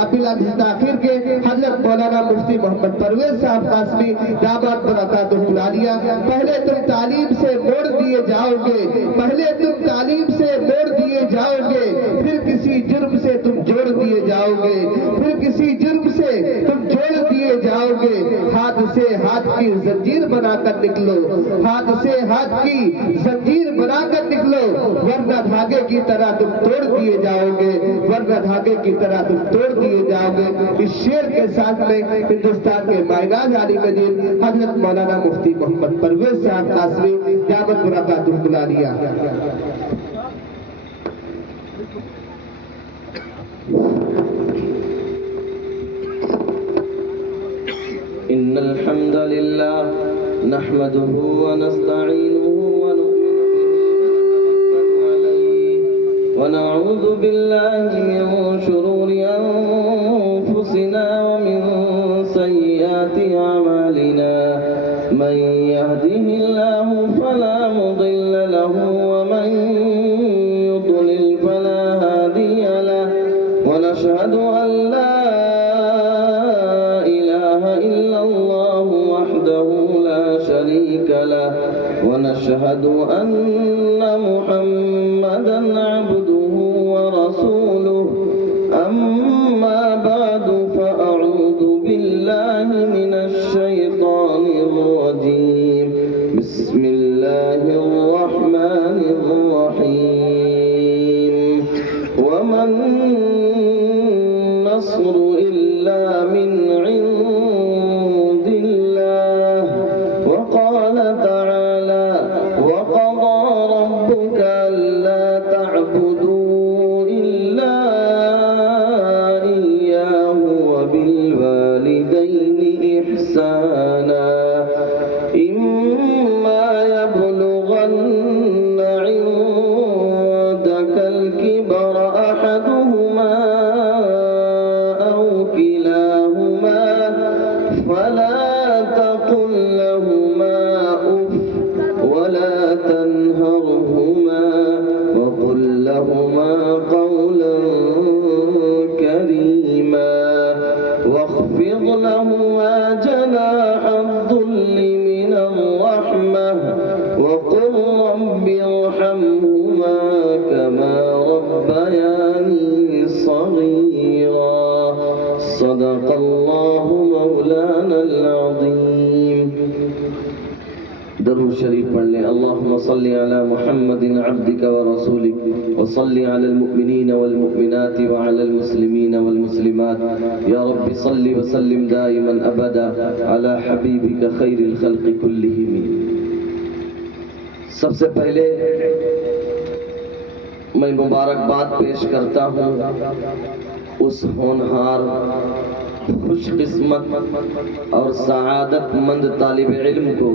قابل تاخیر کے حضرت مولانا مفتی محمد پرویز صاحب قاسمی دامت برکاتہ العالیہ، پہلے تم تعلیم سے موڑ دیے جاؤ گے، پہلے تم تعلیم سے موڑ دیے جاؤ گے، پھر کسی جرم سے تم جوڑ دیے جاؤ گے، پھر کسی جرم سے تم جوڑ دیے جاؤ گے۔ ہاتھ سے ہاتھ کی زنجیر بنا کر نکلو، ہاتھ سے ہاتھ کی زنجیر بنا کر نکلو، ورنہ دھاگے کی طرح تم توڑ دیے جاؤ گے، ورنہ دھاگے کی طرح تم توڑ دیے جاؤ گے۔ اس شعر کے ساتھ میں ہندوستان کے مائناز عالم دین حضرت مولانا مفتی محمد پرویز صاحب قاسمی دامت برکاتہ العالیہ۔ إن الحمد لله نحمده ونستعينه ونؤمن به ونعوذ بالله من شرور أنفسنا ومن سيئات أعمالنا من يهده الله فلا مضل له ومن يضلل فلا هادي له ونشهد أن لا ونشهد أن محمدًا عبده ورسوله أما بعد فأعوذ بالله من الشيطان الرجيم بسم الله الرحمن الرحيم وما النصر إلا من عند الله وقال تعالى وقضى ربك ألا تعبدوا إلا إياه وبالوالدين إحسانا إما يبلغن عندك الكبر أحدهما أو كلاهما فلا تقل لهما أف ولا تنهرهما وقل لهما قولا كريما واخفض لهما جناح الذل من الرحمة وقل رب ارحمهما كما ربياني صغيرا صدق الله مولانا العظيم۔ درود شریف پڑھ لیں۔ اللہم صلی علی محمد عبدک ورسولک وصلی علی المؤمنین والمؤمنات وعلی المسلمین والمسلمات یا رب صلی وسلم دائما ابدا علی حبیبک خیر الخلق کلہم۔ سب سے پہلے میں مبارکباد پیش کرتا ہوں اس ہونہار، خوش قسمت اور سعادت مند طالب علم کو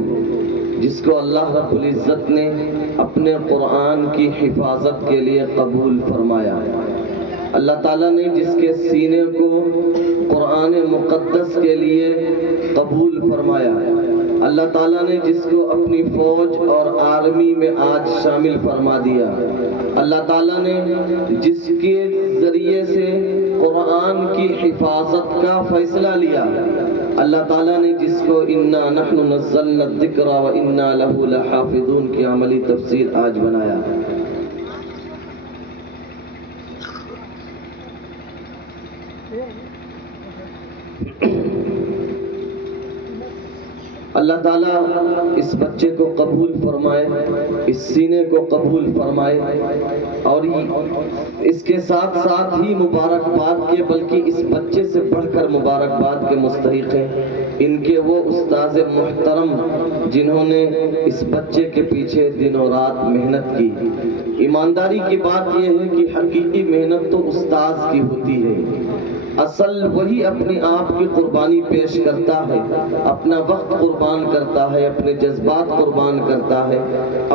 جس کو اللہ رب العزت نے اپنے قرآن کی حفاظت کے لیے قبول فرمایا۔ اللہ تعالیٰ نے جس کے سینے کو قرآن مقدس کے لیے قبول فرمایا، اللہ تعالیٰ نے جس کو اپنی فوج اور آرمی میں آج شامل فرما دیا، اللہ تعالیٰ نے جس کے ذریعے سے قرآن کی حفاظت کا فیصلہ لیا، اللہ تعالیٰ نے جس کو اِنَّا نَحْنُ نَزَّلْنَا الذِّكْرَ وَإِنَّا لَهُ لَحَافِظُونَ کی عملی تفسیر آج بنایا۔ اللہ تعالیٰ اس بچے کو قبول فرمائے، اس سینے کو قبول فرمائے، اور اس کے ساتھ ساتھ ہی مبارکباد کے، بلکہ اس بچے سے بڑھ کر مبارکباد کے مستحق ہیں ان کے وہ استاذ محترم جنہوں نے اس بچے کے پیچھے دن و رات محنت کی۔ ایمانداری کی بات یہ ہے کہ حقیقی محنت تو استاذ کی ہوتی ہے، اصل وہی اپنے آپ کی قربانی پیش کرتا ہے، اپنا وقت قربان کرتا ہے، اپنے جذبات قربان کرتا ہے،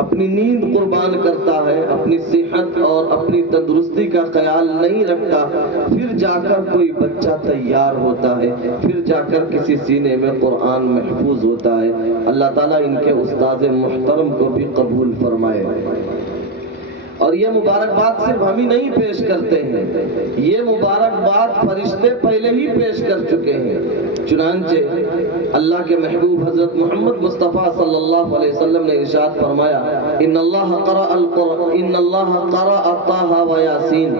اپنی نیند قربان کرتا ہے، اپنی صحت اور اپنی تندرستی کا خیال نہیں رکھتا، پھر جا کر کوئی بچہ تیار ہوتا ہے، پھر جا کر کسی سینے میں قرآن محفوظ ہوتا ہے۔ اللہ تعالیٰ ان کے استاذ محترم کو بھی قبول فرمائے۔ اور یہ مبارکباد صرف ہم ہی نہیں پیش کرتے ہیں، یہ مبارکباد فرشتے پہلے ہی پیش کر چکے ہیں۔ چنانچہ اللہ کے محبوب حضرت محمد مصطفیٰ صلی اللہ علیہ وسلم نے ارشاد فرمایا، ان اللہ قرأ طٰہٰ و یاسین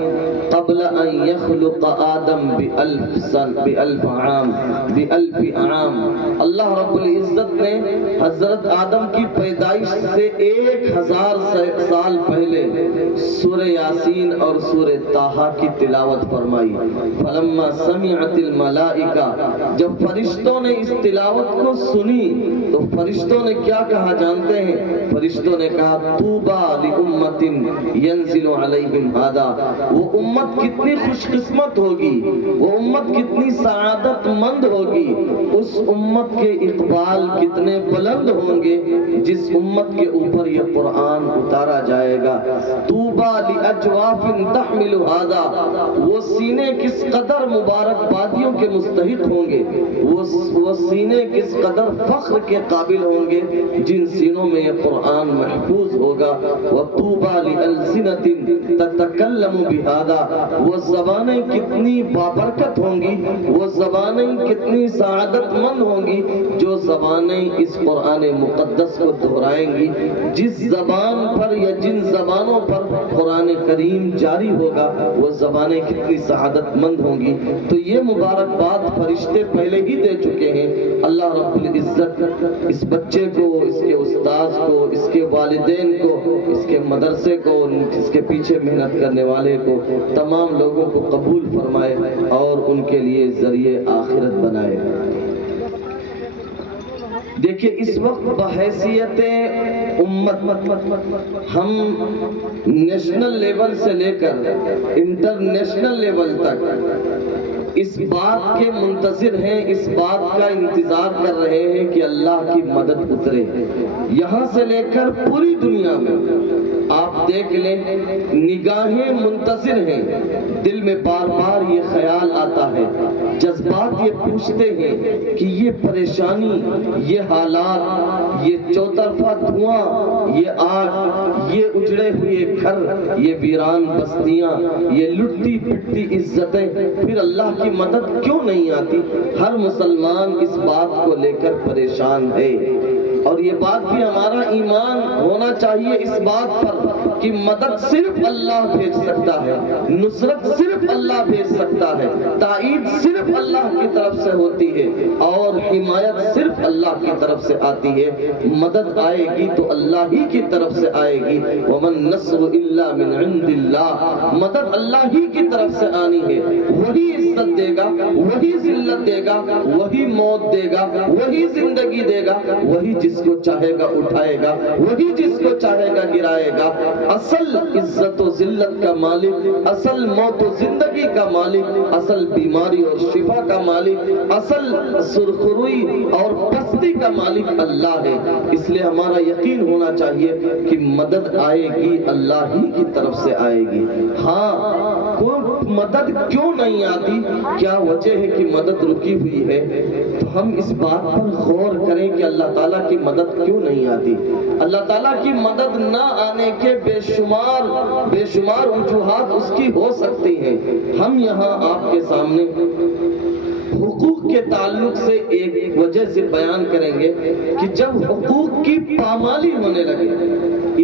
قبل ان یخلق آدم بألف عام۔ اللہ رب العزت نے حضرت آدم کی پیدائش سے 1000 سال پہلے سورہ یاسین اور سورہ طٰہٰ کی تلاوت فرمائی۔ فلما سمعت الملائکہ، جب فرشتوں نے اس تلاوت کو سنی تو فرشتوں نے کیا کہا جانتے ہیں؟ فرشتوں نے کہا طوبیٰ لأمۃ ینزل علیہم ھذا، وہ امت کتنی خوش قسمت ہوگی، وہ امت کتنی سعادت مند ہوگی، اس امت کے اقبال کتنے بلند ہوں گے جس امت کے اوپر یہ قرآن اتارا جائے گا۔ طوبیٰ لأجواف تحمل ھذا، وہ سینے کس قدر مبارکبادیوں کے مستحق ہوں گے، وہ سینے کس قدر فخر کے قابل ہوں گے جن سینوں میں یہ قرآن محفوظ ہوگا۔ وطوبیٰ لألسنۃ تتکلم بھذا، وہ زبانیں کتنی بابرکت ہوں گی، وہ زبانیں کتنی سعادت مند ہوں گی جو زبانیں اس قرآن مقدس کو دہرائیں گی۔ جس زبان پر یا جن زبانوں پر قرآن کریم جاری ہوگا وہ زبانیں کتنی سعادت مند ہوں گی۔ تو یہ مبارکباد فرشتے پہلے ہی دے چکے ہیں۔ اللہ رب العزت اس بچے کو، اس کے استاذ کو، اس کے والدین کو، اس کے مدرسے کو، اس کے پیچھے محنت کرنے والے کو، تمام لوگوں کو قبول فرمائے اور ان کے لیے ذریعہ آخرت بنائے۔ دیکھیے اس وقت بحیثیت امت ہم نیشنل لیول سے لے کر انٹرنیشنل لیول تک اس بات کے منتظر ہیں، اس بات کا انتظار کر رہے ہیں کہ اللہ کی مدد اترے۔ یہاں سے لے کر پوری دنیا میں آپ دیکھ لیں، نگاہیں منتظر ہیں، دل میں بار بار یہ خیال آتا ہے، جذبات یہ پوچھتے ہیں کہ یہ پریشانی، یہ حالات، یہ چوطرفہ دھواں، یہ آگ، یہ اجڑے ہوئے گھر، یہ ویران بستیاں، یہ لٹتی پٹتی عزتیں، پھر اللہ کی مدد کیوں نہیں آتی؟ ہر مسلمان اس بات کو لے کر پریشان ہے، اور یہ بات بھی ہمارا ایمان ہونا چاہیے اس بات پر کہ مدد صرف اللہ بھیج سکتا ہے، نصرت صرف اللہ بھیج سکتا ہے، تائید صرف اللہ کی طرف سے ہوتی ہے، اور حمایت صرف اللہ کی طرف سے آتی ہے۔ مدد آئے گی تو اللہ ہی کی طرف سے آئے گی۔ وَمَن نَّصْرُ إِلَّا مِنْ عِنْدِ اللَّهِ، مدد اللہ ہی کی طرف سے آنی ہے۔ وہی عزت دے گا، وہی ذلت دے گا، وہی موت دے گا، وہی زندگی دے گا، وہی جس کو چاہے گا اٹھائے گا، وہی جس کو چاہے گا گرائے گا۔ اصل عزت و ذلت کا مالک، اصل موت و زندگی کا مالک، اصل بیماری اور شفا کا مالک، اصل سرخروئی اور پستی کا مالک اللہ ہے۔ اس لیے ہمارا یقین ہونا چاہیے کہ مدد آئے گی اللہ ہی کی طرف سے آئے گی۔ ہاں، کوئی مدد کیوں نہیں آتی، کیا وجہ ہے کہ مدد رکی ہوئی ہے؟ تو ہم اس بات پر غور کریں کہ اللہ تعالیٰ کی مدد کیوں نہیں آتی۔ اللہ تعالیٰ کی مدد نہ آنے کے بے شمار وجوہات اس کی ہو سکتی ہیں۔ ہم یہاں آپ کے سامنے حقوق کے تعلق سے ایک وجہ سے بیان کریں گے کہ جب حقوق کی پامالی ہونے لگے،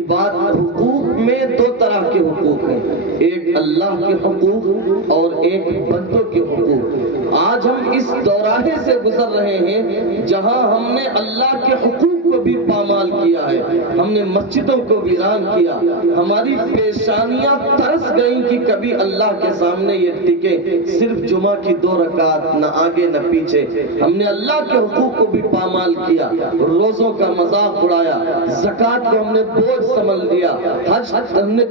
حقوق میں دو طرح کے حقوق ہیں، ایک اللہ کے حقوق اور ایک بندوں کے حقوق۔ آج ہم اس دوراہے سے گزر رہے ہیں جہاں ہم نے اللہ کے حقوق کو بھی پامال کیا ہے، ہم نے مسجدوں کو ویران کیا، ہماری پیشانیاں ترس گئیں کہ کبھی اللہ کے سامنے یہ ٹکے، صرف جمعہ کی 2 رکعت، نہ آگے نہ پیچھے۔ ہم نے اللہ کے حقوق کو بھی پامال کیا، روزوں کا مذاق اڑایا، زکوٰۃ کو ہم نے بوجھ سمجھ لیا، حج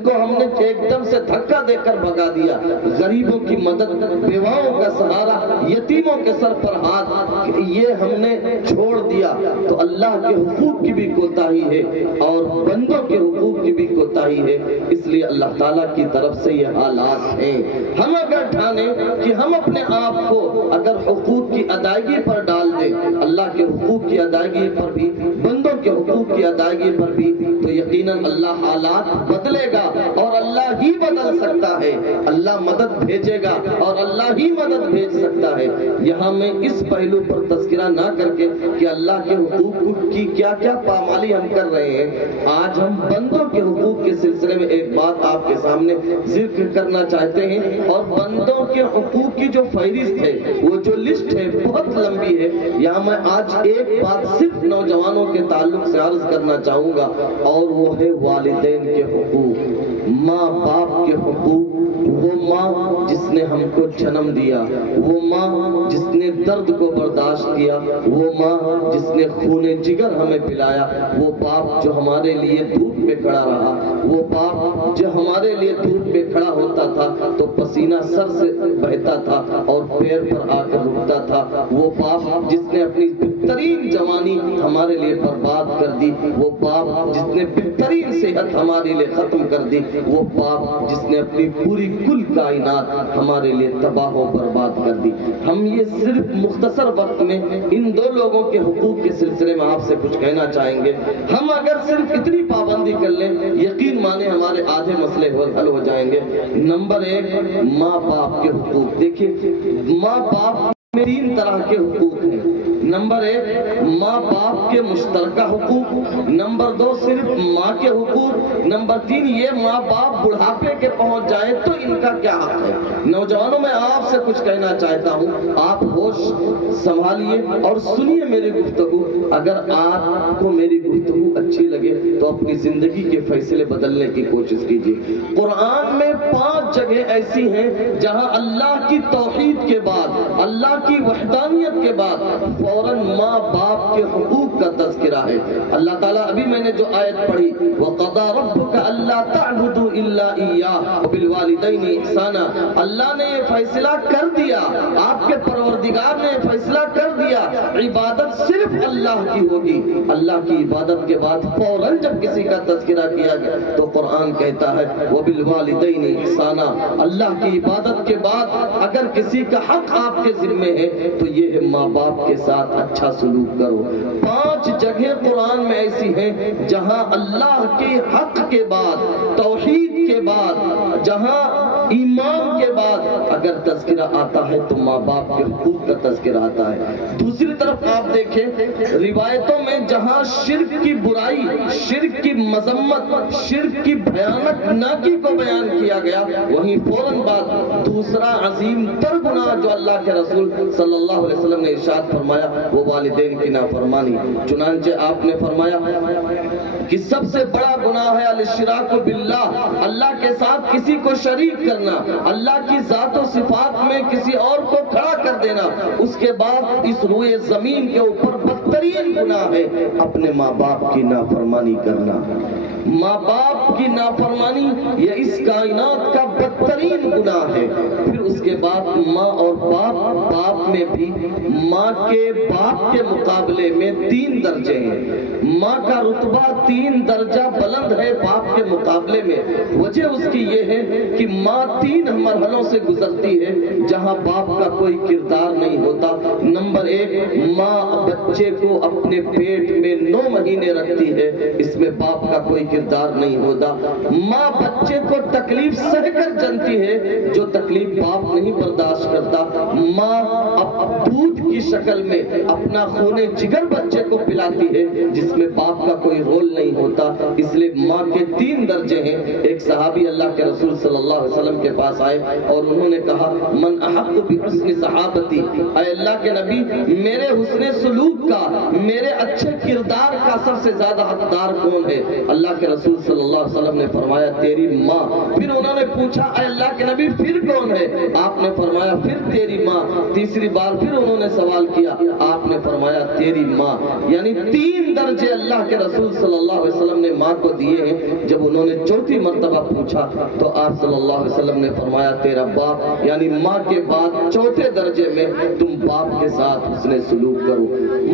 کو ہم نے ایک دم سے دھکا دے کر بھگا دیا، غریبوں کی مدد، بیواؤں کا سہارا، یتیموں کے سر پر ہاتھ، یہ ہم نے چھوڑ دیا۔ تو اللہ کے حقوق کی بھی کوتاہی ہے اور بندوں کے حقوق کی بھی کوتاہی ہے، اس لیے اللہ تعالیٰ کی طرف سے یہ حالات ہیں۔ ہم اگر ٹھانیں کہ ہم اپنے آپ کو اگر حقوق کی ادائیگی پر ڈال دیں، اللہ کے حقوق کی ادائیگی پر بھی، بندوں کے حقوق کی ادائیگی پر بھی، تو یقیناً اللہ حالات بدلے گا اور اللہ ہی بدل سکتا ہے، اللہ مدد بھیجے گا اور اللہ ہی مدد بھیج سکتا ہے۔ یہاں میں اس پہلو پر تذکرہ نہ کر کے کہ اللہ کے حقوق کی کیا کیا پامالی ہم کر رہے ہیں، آج ہم بندوں کے حقوق کے سلسلے میں ایک بات آپ کے سامنے ذکر کرنا چاہتے ہیں، اور بندوں کے حقوق کی جو فہرست ہے، وہ جو لسٹ ہے بہت لمبی ہے۔ یہاں میں آج ایک بات صرف نوجوانوں کے تعلق سے عرض کرنا چاہوں گا، اور وہ ہے والدین کے حقوق، ماں باپ کے حقوق۔ وہ ماں جس نے ہم کو جنم دیا، وہ ماں جس نے درد کو برداشت کیا، وہ ماں جس نے خون جگر ہمیں پلایا، وہ باپ جو ہمارے لیے دھوپ میں کھڑا رہا، وہ باپ جو ہمارے لیے دھوپ میں کھڑا ہوتا تھا تو پسینہ سر سے بہتا تھا اور پیر پر آ کر رکتا تھا، وہ باپ جس نے اپنی بہترین جوانی ہمارے لیے برباد کر دی، وہ باپ جس نے بہترین صحت ہمارے لیے ختم کر دی، وہ باپ جس نے اپنی پوری کل کائنات ہمارے لیے تباہ و برباد کر دی۔ ہم یہ صرف مختصر وقت میں ان دو لوگوں کے حقوق کے سلسلے میں آپ سے کچھ کہنا چاہیں گے۔ ہم اگر صرف اتنی پابندی کر لیں، یقین مانے ہمارے آدھے مسئلے حل ہو جائیں گے۔ نمبر ایک، ماں باپ کے حقوق۔ دیکھیے، ماں باپ میں تین طرح کے حقوق ہیں۔ نمبر ایک، ماں باپ کے مشترکہ حقوق۔ نمبر دو، صرف ماں کے حقوق۔ نمبر تین، یہ ماں باپ بڑھاپے کے پہنچ جائیں تو ان کا کیا حق ہے۔ نوجوانوں، میں آپ سے کچھ کہنا چاہتا ہوں، آپ ہوش سنبھالیے اور سنیے میری گفتگو۔ اگر آپ کو میری گفتگو اچھی لگے تو اپنی زندگی کے فیصلے بدلنے کی کوشش کیجیے۔ قرآن میں 5 جگہ ایسی ہیں جہاں اللہ کی توحید کے بعد، اللہ کی وحدانیت کے بعد فوراً ماں باپ کے حقوق کا تذکرہ ہے۔ اللہ تعالیٰ، ابھی میں نے جو آیت پڑھی، وَقَضَىٰ رَبُّكَ أَلَّا تَعْبُدُوا إِلَّا إِيَّاهُ وَبِالْوَالِدَيْنِ إِحْسَانًا، اللہ نے یہ فیصلہ کر دیا، آپ کے پروردگار نے یہ فیصلہ کر دیا، عبادت صرف اللہ کی ہوگی۔ اللہ کی عبادت کے بعد فوراً جب کسی کا تذکرہ کیا گیا تو قرآن کہتا ہے وَبِالْوَالِدَيْنِ إِحْسَانًا، اللہ کی عبادت کے بعد اگر کسی کا حق آپ کے ذمے ہے تو یہ ہے ماں باپ کے ساتھ اچھا سلوک کرو۔ 5 جگہ قرآن میں ایسی ہیں جہاں اللہ کے حق کے بعد، توحید کے بعد، جہاں ایمان کے بعد اگر تذکرہ آتا ہے تو ماں باپ کے حقوق کا تذکرہ آتا ہے۔ دوسری طرف آپ دیکھیں، روایتوں میں جہاں شرک کی برائی، شرک کی مذمت، شرک کی بھیانک ناکی کو بیان کیا گیا، وہیں فوراً بعد دوسرا عظیم تر گناہ جو اللہ کے رسول صلی اللہ علیہ وسلم نے ارشاد فرمایا وہ والدین کی نافرمانی۔ چنانچہ آپ نے فرمایا کہ سب سے بڑا گناہ ہے الاشراک باللہ، اللہ کے ساتھ کسی کو شریک کرنا، اللہ کی ذات و صفات میں کسی اور کو کھڑا کر دینا۔ اس کے بعد اس روئے زمین کے اوپر بدترین گناہ ہے اپنے ماں باپ کی نافرمانی کرنا۔ ماں باپ کی نافرمانی یہ اس کائنات کا بدترین گناہ ہے۔ پھر اس کے بعد ماں اور باپ میں بھی ماں کے باپ کے مقابلے میں 3 درجے ہیں۔ ماں کا رتبہ 3 درجہ بلند ہے باپ کے مقابلے میں۔ وجہ اس کی یہ ہے کہ ماں 3 مرحلوں سے گزرتی ہے جہاں باپ کا کوئی کردار نہیں ہوتا۔ نمبر 1، ماں بچے کو اپنے پیٹ میں 9 مہینے رکھتی ہے، اس میں باپ کا کوئی کردار نہیں ہوتا۔ ماں بچے کو تکلیف سہ کر جنتی ہے جو تکلیف باپ نہیں برداشت کرتا۔ ماں دودھ کی شکل میں اپنا خون جگر بچے کو پلاتی ہے جس میں باپ کا کوئی رول نہیں ہوتا۔ اس لیے ماں کے 3 درجے ہیں۔ ایک صحابی اللہ کے رسول صلی اللہ علیہ وسلم کے پاس آئے اور انہوں نے کہا من احق بحسن صحابتی، اے اللہ کے نبی، میرے حسن سلوک کا، میرے اچھے کردار کا سب سے زیادہ حقدار کون ہے؟ اللہ کے رسول صلی اللہ علیہ وسلم نے فرمایا تیری ماں۔ پھر انہوں نے پوچھا اے اللہ کے نبی پھر کون ہے؟ آپ نے فرمایا پھر تیری ماں۔ تیسری بار پھر انہوں نے سوال کیا، آپ نے فرمایا تیری ماں۔ یعنی 3 درجے اللہ کے رسول صلی اللہ علیہ وسلم نے ماں کو دیے ہیں۔ جب انہوں نے 4تھی مرتبہ پوچھا تو آپ صلی اللہ علیہ وسلم نے فرمایا تیرا باپ، یعنی ماں کے بعد 4تھے درجے میں تم باپ کے ساتھ حسن سلوک کرو۔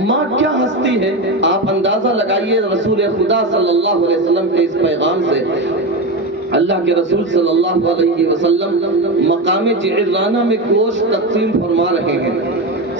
ماں کیا ہستی ہے، آپ اندازہ لگائیے رسول خدا صلی اللہ علیہ وسلم کے اس پیغام سے۔ اللہ کے رسول صلی اللہ علیہ وسلم مقام جعرانہ میں گوشت تقسیم فرما رہے ہیں۔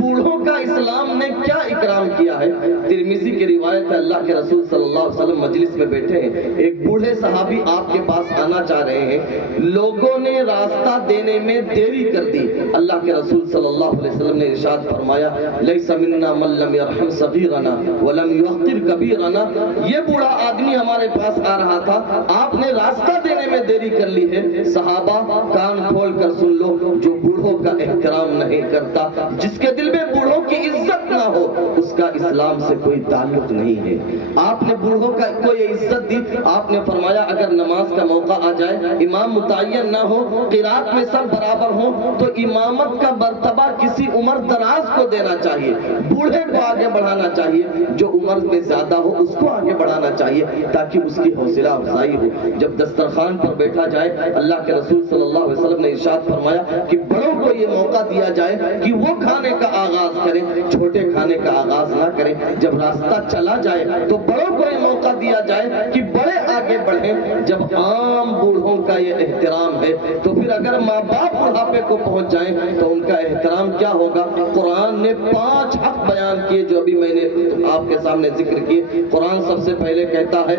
بوڑھوں کا اسلام نے کیا اکرام کیا ہے؟ ترمذی کی روایت ہے، اللہ کے رسول صلی اللہ علیہ وسلم مجلس میں بیٹھے ہیں، ایک بوڑھے صحابی آپ کے پاس آنا چاہ رہے ہیں، لوگوں نے راستہ دینے میں دیری کر دی۔ اللہ کے رسول صلی اللہ علیہ وسلم نے ارشاد فرمایا، لیس منا من لم یرحم صغیرنا ولم یوقر کبیرنا، یہ بوڑھا آدمی ہمارے پاس آ رہا تھا، آپ نے راستہ دینے میں دیری کر لی ہے۔ صحابہ کان کھول کر سن لو، جو بوڑھوں کا احترام نہیں کرتا، جس کے دل میں بوڑھوں کی عزت نہ ہو، اس کا اسلام سے کوئی تعلق نہیں ہے۔ آپ نے بوڑھوں کا کوئی عزت دی، آپ نے فرمایا اگر نماز کا موقع آ جائے، امام متعین نہ ہو، قرات میں سب برابر ہوں، تو امامت کا مرتبہ کسی عمر دراز کو دینا چاہیے، بوڑھے کو آگے بڑھانا چاہیے، جو عمر میں زیادہ ہو اس کو آگے بڑھانا چاہیے تاکہ اس کی حوصلہ افزائی ہو۔ جب دسترخوان پر بیٹھا جائے، اللہ کے رسول صلی اللہ علیہ وسلم نے ارشاد فرمایا کہ بڑوں کو یہ موقع دیا جائے کہ وہ کھانے کا آغاز کریں، چھوٹے کھانے کا آغاز نہ کریں۔ جب راستہ چلا جائے تو بڑوں کو یہ موقع دیا جائے کہ بڑے آگے بڑھیں۔ جب عام بوڑھوں کا یہ احترام ہے تو پھر اگر ماں باپ بڑھاپے کو پہنچ جائیں تو ان کا احترام کیا ہوگا؟ قرآن نے 5 حق بیان کیے جو ابھی میں نے آپ کے سامنے ذکر کیے۔ قرآن سب سے پہلے کہتا ہے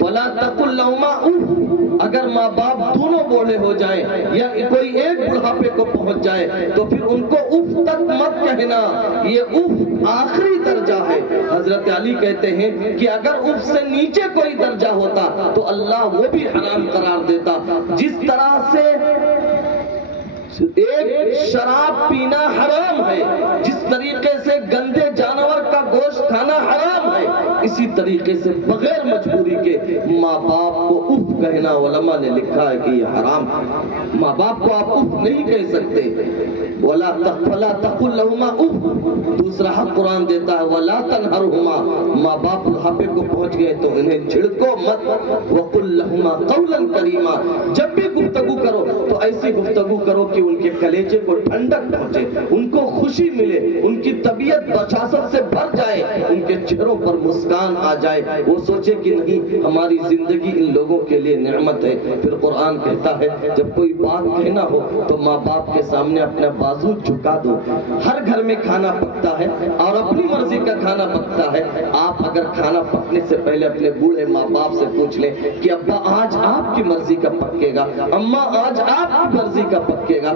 وَلَا تَقُلْ لَهُمَا اُفْ، اگر ماں باپ دونوں بوڑھے ہو جائیں یا کوئی ایک بڑھاپے کو پہنچ جائے تو پھر ان کو اف تک مت کہنا، یہ اف آخری درجہ ہے۔ حضرت علی کہتے ہیں کہ اگر اف سے نیچے کوئی درجہ ہوتا تو اللہ وہ بھی حرام قرار دیتا۔ جس طرح سے ایک شراب پینا حرام ہے، جس طریقے سے گندے جانور کا گوشت کھانا حرام ہے، اسی طریقے سے بغیر مجبوری کے ماں باپ کو اف کہنا علماء نے لکھا ہے کہ یہ حرام ہے۔ ماں باپ کو آپ اف نہیں کہہ سکتے۔ وَلَا تَقُلْ لَهُمَا اُفْ، دوسرا حق قرآن دیتا ہے وَلَا تَنْهَرْهُمَا، ماں باپ بڑھاپے کو پہنچ گئے تو انہیں جھڑکو مت۔ وَقُلْ لَهُمَا قَوْلًا كَرِيمًا، جب بھی گفتگو کرو تو ایسی گفتگو کرو کہ ان کے کلیجے کو ٹھنڈک پہنچے، ان کو خوشی ملے، ان کی طبیعت بشاشت سے بھر جائے، ان کے چہروں پر مسکان آ جائے، وہ سوچے کہ نہیں ہماری زندگی ان لوگوں کے لیے نعمت ہے۔ پھر قرآن کہتا ہے جب کوئی بات کہنا ہو تو ماں باپ کے سامنے اپنا بازو جھکا دو۔ ہر گھر میں کھانا پکتا ہے اور اپنی مرضی کا کھانا پکتا ہے۔ آپ اگر کھانا پکنے سے پہلے اپنے بوڑھے ماں باپ سے پوچھ لیں کہ ابا آج آپ کی مرضی کا پکے گا، اماں آج آپ کی مرضی کا پکے گا،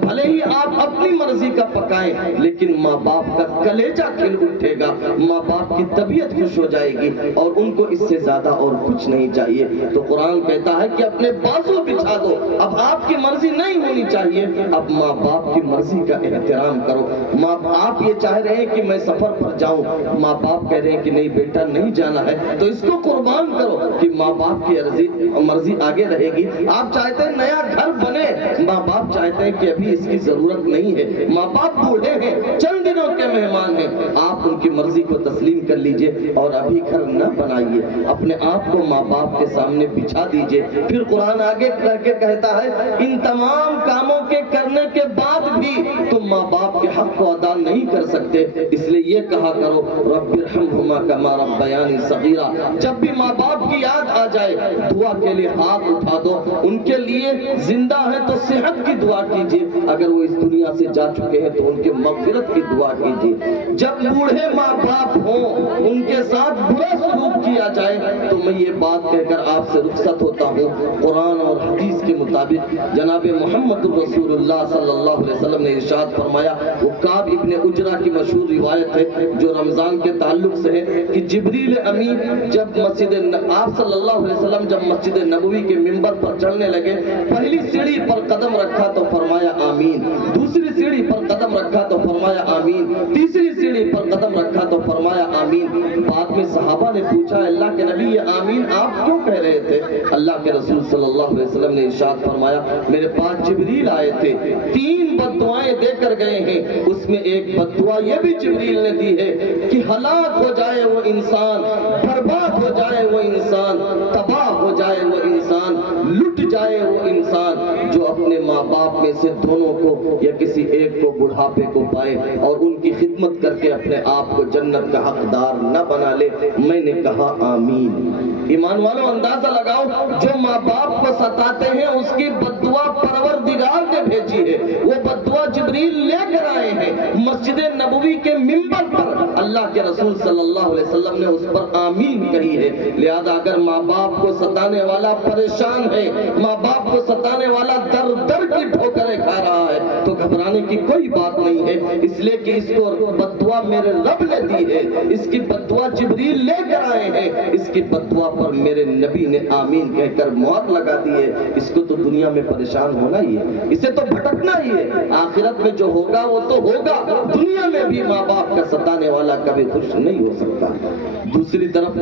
بھلے ہی آپ اپنی مرضی کا پکائیں لیکن ماں باپ کا کلیجہ کھل اٹھے گا، ماں باپ کی طبیعت خوش ہو جائے گی اور ان کو اس سے زیادہ اور کچھ نہیں چاہیے۔ تو قرآن کہتا ہے کہ اپنے بازو بچھا دو، اب آپ کی مرضی نہیں ہونی چاہیے، اب ماں باپ کی مرضی کا احترام کرو۔ ماں آپ یہ چاہ رہے ہیں کہ میں سفر پر جاؤں، ماں باپ کہہ رہے ہیں کہ نہیں بیٹا نہیں جانا ہے، تو اس کو قربان کرو کہ ماں باپ کی مرضی آگے رہے گی۔ آپ چاہتے ہیں نیا گھر بنے، ماں باپ چاہتے ہیں کہ ابھی اس کی ضرورت نہیں ہے، ماں باپ بوڑھے ہیں، چند دنوں کے مہمان ہیں، آپ ان کی مرضی کو تسلیم کر لیجئے اور ابھی گھر نہ بنائیے، اپنے آپ کو ماں باپ کے سامنے بچھا دیجئے۔ پھر قرآن آگے کے کہتا ہے ان تمام کاموں کے کرنے کے بعد بھی تم ماں باپ کے حق کو ادا نہیں کر سکتے، اس لیے یہ کہا کرو رب ارحمہما کما ربیانی صغیرا، جب بھی ماں باپ کی یاد آ جائے دعا کے لیے ہاتھ اٹھا دو، ان کے لیے زندہ ہے تو صحت کی دعا کیجئے، اگر وہ اس دنیا سے جا چکے ہیں تو ان کے مغفرت کی دعا کیجئے۔ جب بوڑھے ماں باپ ہوں ان کے ساتھ برا سلوک کیا جائے تو میں یہ بات کہہ کر آپ سے رخصت ہوتا ہوں۔ قرآن اور حدیث کے مطابق جناب محمد رسول اللہ صلی اللہ علیہ وسلم نے ارشاد فرمایا، وہ کعب ابن اجرا کی مشہور روایت ہے جو رمضان کے تعلق سے ہے کہ جبریل امین جب آپ صلی اللہ علیہ وسلم جب مسجد نبوی کے منبر پر چڑھنے لگے، پہلی سیڑھی پر قدم رکھا تو فرمایا آمین، دوسری سیڑھی پر قدم رکھا تو فرمایا آمین، تیسری سیڑھی پر قدم رکھا تو فرمایا آمین۔ بعد میں صحابہ نے پوچھا اللہ کے نبی یہ آمین آپ کیوں کہہ رہے تھے؟ اللہ کے رسول صلی اللہ علیہ وسلم نے ارشاد فرمایا میرے پاس جبریل آئے تھے، 3 بددعائیں دے کر گئے ہیں، اس میں ایک بددعا یہ بھی جبریل نے دی ہے کہ ہلاک ہو جائے وہ انسان، برباد ہو جائے وہ انسان، تباہ ہو جائے وہ انسان، لٹ جائے وہ انسان جو اپنے ماں باپ میں سے دونوں کو یا کسی ایک کو بڑھاپے کو پائے اور ان کی خدمت کر کے اپنے آپ کو جنت کا حقدار نہ بنا لے۔ میں نے کہا آمین۔ ایمان والوں اندازہ لگاؤ جو ماں باپ کو ستاتے ہیں اس کی بددعا پروردگار نے بھیجی ہے، وہ بددعا جبریل لے کر مسجد نبوی کے منبر پر اللہ کے رسول صلی اللہ علیہ وسلم نے اس پر آمین کہی ہے۔ لہذا اگر ماں باپ کو ستانے والا پریشان ہے، ماں باپ کو ستانے والا در در کی ٹھوکریں کھا رہا ہے، تو گھبرانے کی کوئی بات نہیں ہے، اس لیے کہ اس کو بد دعا میرے رب نے دی ہے، اس کی بد دعا جبریل لے کر آئے ہیں، اس کی بد دعا پر میرے نبی نے آمین کہہ کر موت لگا دی ہے۔ اس کو تو دنیا میں پریشان ہونا ہی ہے، اسے تو بھٹکنا ہی ہے، آخرت میں جو ہوگا وہ تو ہوگا، دنیا میں بھی ماں باپ کا ستانے والا کبھی خوش نہیں ہو سکتا۔ دوسری طرف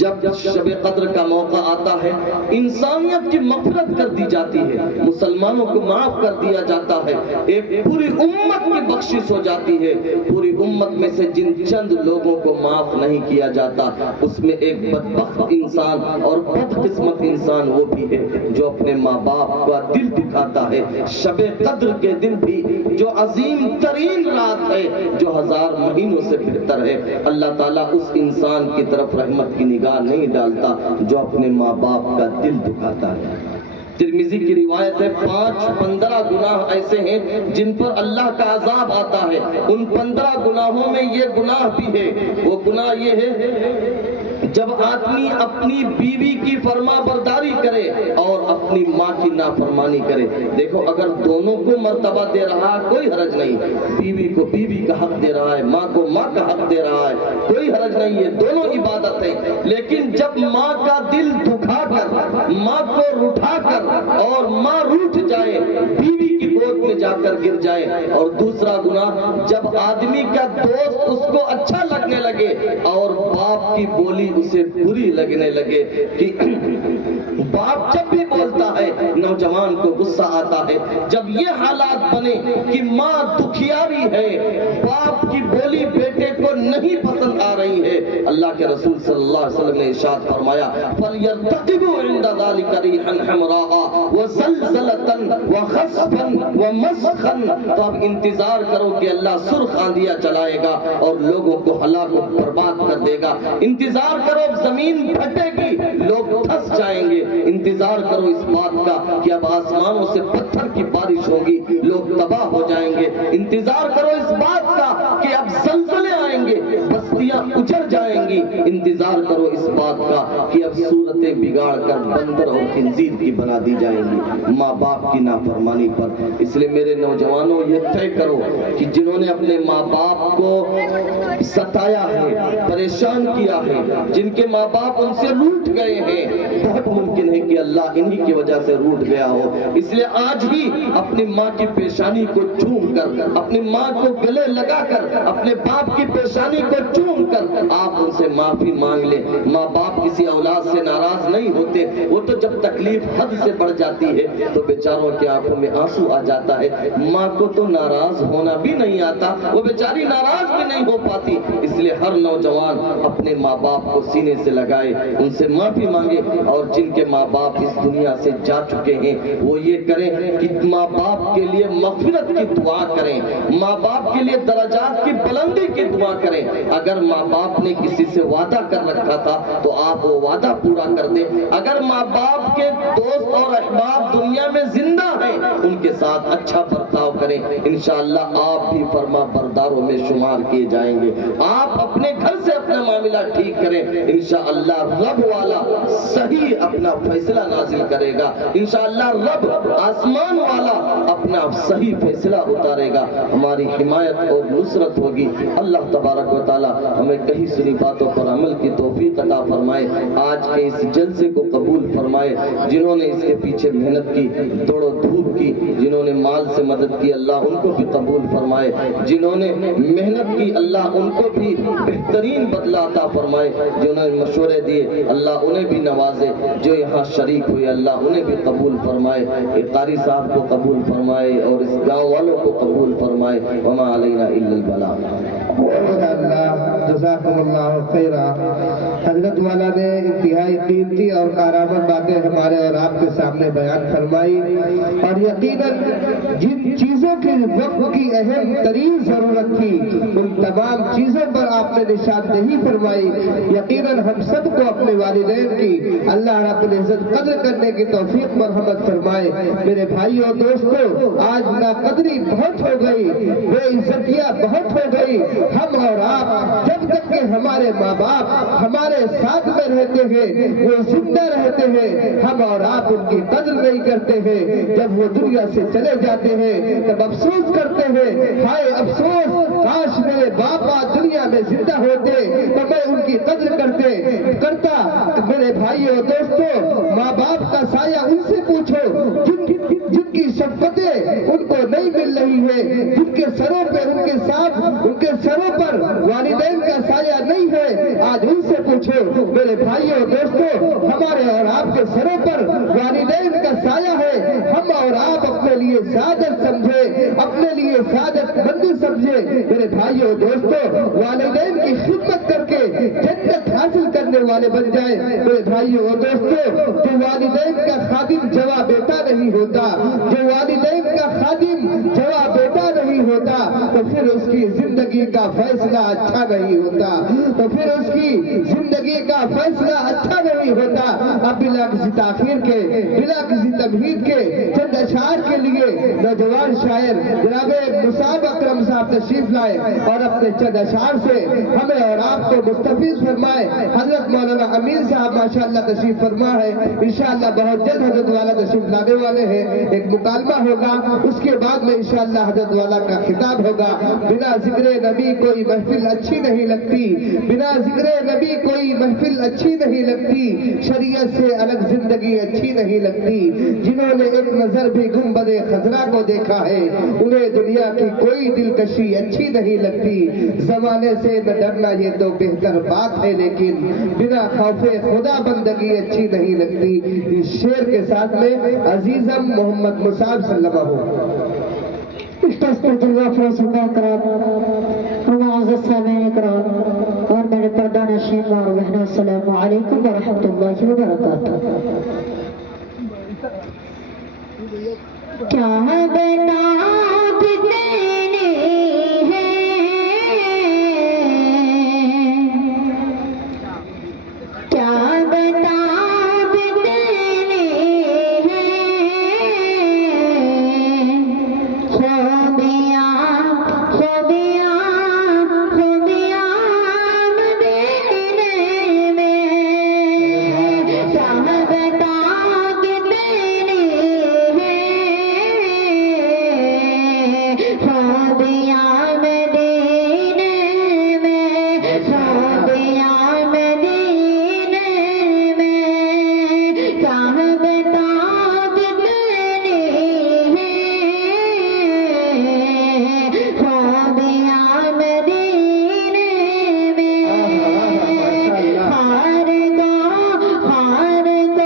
جب شب قدر کا موقع آتا ہے، انسانیت کی مغفرت کر دی جاتی ہے، مسلمانوں کو معاف کر دیا جاتا ہے، ایک پوری امت کی بخشش ہو جاتی ہے۔ پوری امت میں سے جن چند لوگوں کو معاف نہیں کیا جاتا، اس میں ایک بدبخت انسان اور بدقسمت انسان وہ بھی ہے جو اپنے ماں باپ کا دل دکھاتا ہے۔ شب قدر کے دن بھی جو عظیم ترین رات ہے، جو 1000 مہینوں سے بہتر ہے، اللہ تعالیٰ اس انسان کی طرف رحمت کی نگاہ نہیں ڈالتا جو اپنے ماں باپ کا دل دکھاتا ہے۔ ترمذی کی روایت ہے 15 گناہ ایسے ہیں جن پر اللہ کا عذاب آتا ہے، ان 15 گناہوں میں یہ گناہ بھی ہے۔ وہ گناہ یہ ہے جب آدمی اپنی بیوی کی فرما برداری کرے اور اپنی ماں کی نافرمانی کرے۔ دیکھو اگر دونوں کو مرتبہ دے رہا ہے کوئی حرج نہیں، بیوی کو بیوی کا حق دے رہا ہے، ماں کو ماں کا حق دے رہا ہے، کوئی حرج نہیں، یہ دونوں عبادت ہے۔ لیکن جب ماں کا دل دکھا کر، ماں کو رٹھا کر اور ماں روٹھ جائے، بیوی کی گود میں جا کر گر جائے۔ اور دوسرا گناہ جب آدمی کا دوست اس کو اچھا لگنے لگے اور باپ کی بولی اسے بری لگنے لگے، کہ باپ جب بھی بولتا ہے نوجوان کو غصہ آتا ہے۔ جب یہ حالات بنے کہ ماں دکھیاری ہے، باپ کی بولی بیٹے کو نہیں پسند آ رہی ہے، اللہ کے رسول صلی اللہ علیہ وسلم نے ارشاد فرمایا فَلْيَرْتَقِبُوا عِنْدَ ذَلِكَ رِيحًا حَمْرَاءَ وَزَلْزَلَةً وَخَسْفًا وَمَسْخًا۔ تو اب انتظار کرو کہ اللہ سرخ آندھیاں چلائے گا اور لوگوں کو ہلاک و برباد کر دے گا۔ انتظار کرو زمین پھٹے گی، لوگ پھنس جائیں گے۔ انتظار کرو اس بات کا کہ اب آسمانوں سے پتھر کی بارش ہوگی، لوگ تباہ ہو جائیں گے۔ انتظار کرو اس بات کا کہ اب زلزلے آئیں گے، بستیاں اجڑ جائیں گی۔ انتظار کرو اس بات کا کہ اب صورتیں بگاڑ کر بندر اور خنزیر کی بنا دی جائیں گی ماں باپ کی نافرمانی پر۔ اس لیے میرے نوجوانوں یہ طے کرو کہ جنہوں نے اپنے ماں باپ کو ستایا ہے، پریشان کیا ہے، جن کے ماں باپ ان سے روٹھ گئے ہیں، بہت ممکن ہے کہ اللہ انہی کی وجہ سے روٹھ گیا ہو۔ اس لیے آج ہی اپنی ماں کی پیشانی کو چوم کر، اپنی ماں کو گلے لگا کر، اپنے باپ کی پیشانی کو چوم کر آپ ان سے معافی مانگ لیں۔ ماں باپ کسی اولاد سے ناراض نہیں ہوتے، وہ تو جب تکلیف حد سے بڑھ جاتی ہے تو بیچاروں کی آنکھوں میں آنسو آ جاتا ہے۔ ماں کو تو ناراض ہونا بھی نہیں آتا، وہ بیچاری ناراض بھی نہیں ہو پاتی۔ اس لیے ہر نوجوان اپنے ماں باپ کو سینے سے لگائے، ان سے معافی مانگے، اور جن کے ماں باپ اس دنیا سے جا چکے ہیں وہ یہ کریں کہ ماں باپ کے لیے مغفرت کی دعا کریں، ماں باپ کے لیے درجات کی بلندی کی دعا کریں۔ اگر ماں باپ نے کسی سے وعدہ کر رکھا تھا تو آپ وہ وعدہ پورا کر دیں۔ اگر ماں باپ کے دوست اور احباب دنیا میں زندہ ہیں ان کے ساتھ اچھا برتاؤ کریں، انشاءاللہ آپ بھی فرما برداروں میں شمار کیے جائیں گے۔ آپ اپنے گھر سے اپنا معاملہ ٹھیک کریں، انشاءاللہ رب والا صحیح اپنا فیصلہ نازل کرے گا، انشاءاللہ رب آسمان والا اپنا صحیح فیصلہ اتارے گا، ہماری حمایت اور نصرت ہوگی۔ اللہ تبارک و تعالی ہمیں کہیں سنی باتوں پر عمل کی توفیق عطا فرمائے، آج کے اس جلسے کو قبول فرمائے۔ جنہوں نے اس کے پیچھے محنت کی، دوڑ و دھوپ کی، جنہوں نے مال سے مدد کی، اللہ ان کو بھی قبول فرمائے۔ جنہوں نے محنت کی اللہ ان کو بھی بہترین بدلہ عطا فرمائے۔ جنہوں نے مشورے دیے اللہ انہیں بھی نوازے، جو یہاں شریک ہوئے اللہ انہیں بھی قبول فرمائے۔ قاری صاحب کو قبول فرمائے اور اس گاؤں والوں کو قبول فرمائے۔ وما علینا الا البلاغ۔ جزاکم اللہ خیرا۔ حضرت والا نے انتہائی قیمتی اور کارآمد باتیں ہمارے اور آپ کے سامنے بیان فرمائی، اور یقیناً جن جن چیزوں کی وقت کی اہم ترین ضرورت تھی ان تمام چیزوں پر آپ نے نشاندہی فرمائی۔ یقیناً ہم سب کو اپنے والدین کی اللہ رب العزت قدر کرنے کی توفیق مرحمت فرمائے۔ میرے بھائیوں دوستوں، آج ناقدری بہت ہو گئی، بے عزتیاں بہت ہو گئی۔ ہم اور آپ جب تک کہ ہمارے ماں باپ ہمارے ساتھ میں رہتے ہیں، وہ زندہ رہتے ہیں، ہم اور آپ ان کی قدر نہیں کرتے ہیں۔ جب وہ دنیا سے چلے جاتے ہیں تب افسوس کرتے ہیں، ہائے افسوس، کاش میرے باپ آج دنیا میں زندہ ہوتے تو میں ان کی قدر کرتا۔ میرے بھائیوں دوستوں، ماں باپ کا سایہ ان سے پوچھو جن کی شفقتیں ان کو نہیں مل رہی ہے، جن کے سروں پہ ان کے سروں پر والدین کا سایہ نہیں ہے، آج ان سے پوچھو۔ میرے بھائیوں دوستوں، ہمارے اور آپ کے سروں پر والدین کا سایہ ہے، ہم اور آپ اپنے لیے سعادت سمجھے، اپنے لیے سعادت مندی سمجھے۔ میرے بھائیوں دوستوں، والدین کی خدمت کر کے جنت حاصل کرنے والے بن جائیں۔ میرے بھائیوں دوستوں، جو والدین کا خادم جوا بیٹا نہیں ہوتا، جو والدین کا خادم جوا بیٹا نہیں ہوتا، تو پھر اس کی زندگی کا فیصلہ اچھا نہیں ہوتا، تو پھر اس کی زندگی کا فیصلہ اچھا نہیں ہوتا۔ اب بلا کسی تاخیر کے، بلا کسی تمہید کے چند اشعار کے لیے نوجوان شاعر جناب مصعب اکرم صاحب تشریف لائے اور اپنے چند اشعار سے ہمیں اور آپ کو مستفیض فرمائے۔ حضرت مولانا امین صاحب ماشاءاللہ تشریف فرما ہے، انشاءاللہ بہت جلد حضرت والا تشریف لانے والے ہیں۔ ایک مکالمہ ہوگا، اس کے بعد میں انشاءاللہ حضرت والا کا خطاب ہوگا۔ بنا ذکر نبی کوئی محفل اچھی نہیں لگتی، بنا ذکر نبی کوئی محفل اچھی نہیں لگتی، شریعت سے الگ زندگی اچھی نہیں لگتی۔ جنہوں نے ایک نظر بھی گنبد خضرا کو دیکھا ہے، انہیں دنیا کی کوئی دلکشی اچھی نہیں لگتی۔ زمانے سے نہ ڈرنا یہ تو بہتر بات ہے، لیکن بنا خوف خدا بندگی اچھی نہیں لگتی۔ اس شعر کے ساتھ میں عزیزم محمد مصعب صلی اللہ علیہ وسلم اور میرے پردہ نشین اور بہنوں، السلام علیکم ورحمۃ اللہ وبرکاتہ۔ کیا بنا دینے ہیں، کیا بنا دینے ہیں، خوبیاں خوبیاں خوبیاں مدینے میں، کیا بتا کے دینے ہیں، خوبیاں مدینے میں، خوبیاں مدینے میں، کیا بتا کے دینے ہیں، خوبیاں مدینے میں، ہار کو